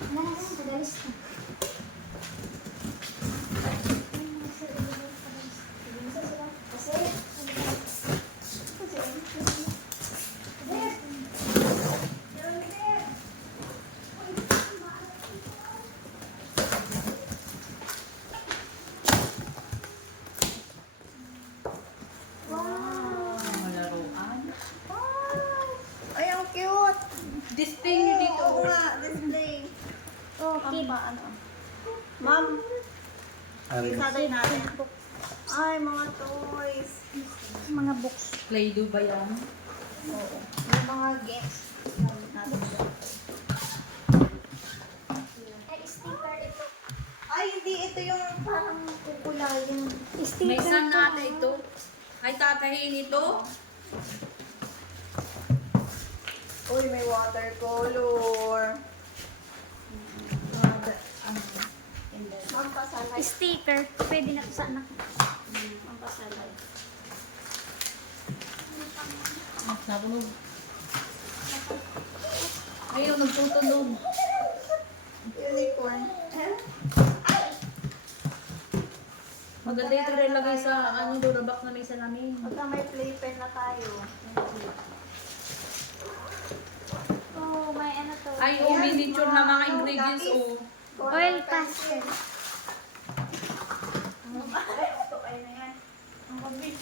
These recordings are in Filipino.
Wala na lang, padalis na. Ay, ang cute! Display nyo dito. Oo nga, display. Okay. Ma'am, isaday natin. Ay, mga toys. Mga books. Play-doh ba yan? Oo. May mga games. Ay, sticker ito. Ay, hindi. Ito yung parang kukulayan. Sticker May isang to. nata ito. Ay, tatahin ito. Uy, may watercolor. Pampasalay. Sticker. Pwede na to sa anak. Pampasalay. Nabunog. Ayun, nagtutunog. Unicorn. Maganda ito rin lagay sa durabak na may salamin. Pagka may playpen na tayo. Oh, may ano to. Ay, miniature na mga ingredients, oh. Oil pastel. Ay, ito ay na yan. Ang mabit.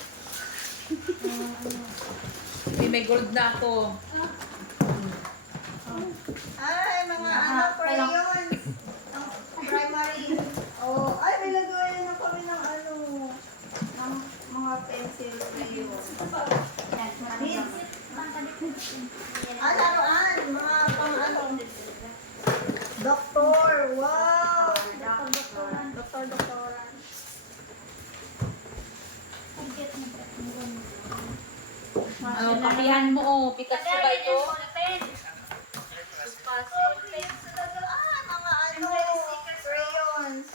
May gold na ako. Ay, mga crayons. Ang primary. Oh, ay, may lagayan na kami ng ng mga pencil crayons. Hints. Laruan. Mga pang Doktor. Wow. Doktoran. Kapihan mo, oh. Picasso ba ito? Mga crayons.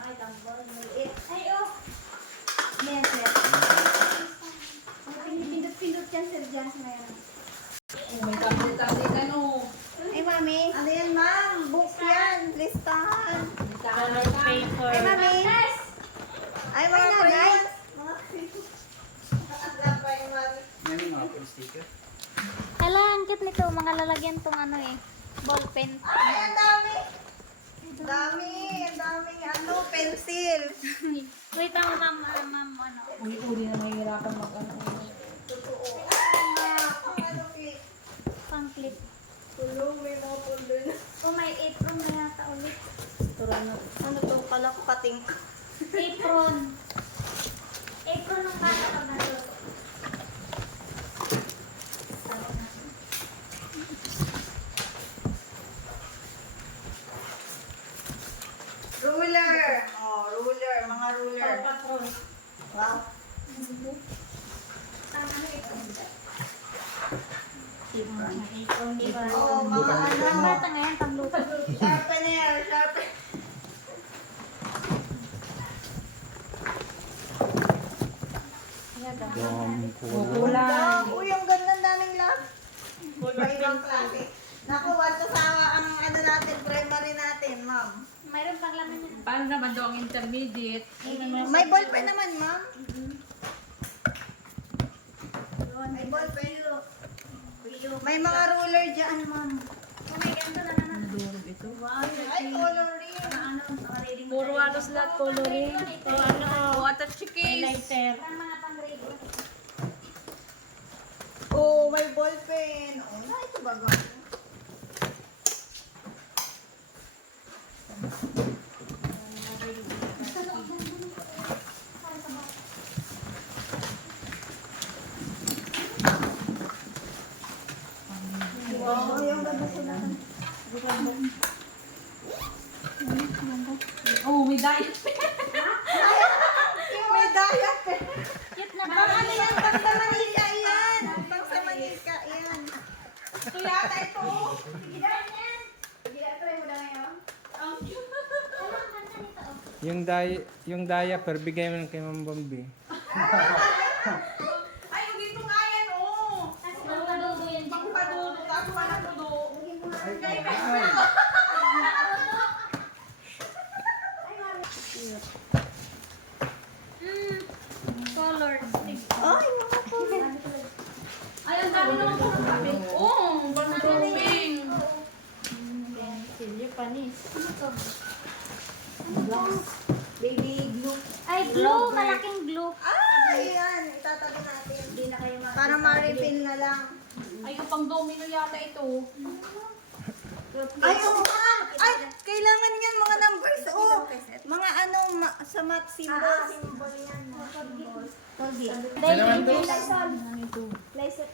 Ay, tambol. Maliit. Ay, oh. Yes, yes. Pinipindot-pindot yan, Sir Jans na yan. Oh, may tablet-tablet, ano. Ay, mami. Ano yan, ma'am? Book yan. Listahan. Paper. Ay, mami. Ay, mga crayons. Mga crayons. Ang pa yung mami. Yan yung mga full sticker. Hala, ang cute nito. Mga lalagyan tong ano eh. Ballpen. Ay, ang dami. Ang daming pencil. Wait lang, ma'am, ano. Uli-uli na mahihirapan mag-ano. Totoo. Ang cake. Pang clip. Tulong, may mga folder na. Oh, may apron na yata ulit. Ano to? Kala ko pating. Apron. Apron ng bata pag nandun. Ruler. Oh, ruler. Mga ruler. Wow. Oh, mga Ang bata ngayon, pangluto. Sharpener. Daming Kulay. Uy, ang ganda, ang daming lab. Ibang klase. Naku, what kasama ang natin, primary natin, ma'am. Mayroon pang laman yan. Paano naman daw ang intermediate? May ballpen naman, ma'am. May ballpen. May mga ruler dyan, ma'am. Oh, may ganito na naman. Nadurog ito. Ay, coloring. Puro halos lahat coloring. O, at chikis. Parang mga pang-grade. Oh, may ballpen. Oh, ito ba gawin? Wow, yung ganda sila. Oh, may diet. May diaper. Cute na Pang ano yan? Pang sa Manika yan. Pang sa Manika yan. Ito yata ito. Sige na yan. Sige na, try mo na ngayon. Ang cute. Alam, ganda nito. Oh. yung diaper, bigay mo kay Ma'am Bambi. Ay, yung dito nga yan, oh. Tapos pang padudo yan. Pang padudo dami naman po ng topping. Oo, parang topping. Silyo panis. Baby glue. Ay, glue. Malaking glue. Ayan, itatabi natin. Hindi na kayo Para ma-refill na lang. Ay, yung pang domino yata ito. Ay, oo nga. Ay, kailangan yan mga numbers. Oh, mga ano, sa math symbols. Symbol yan. Kailangan to? Lesson.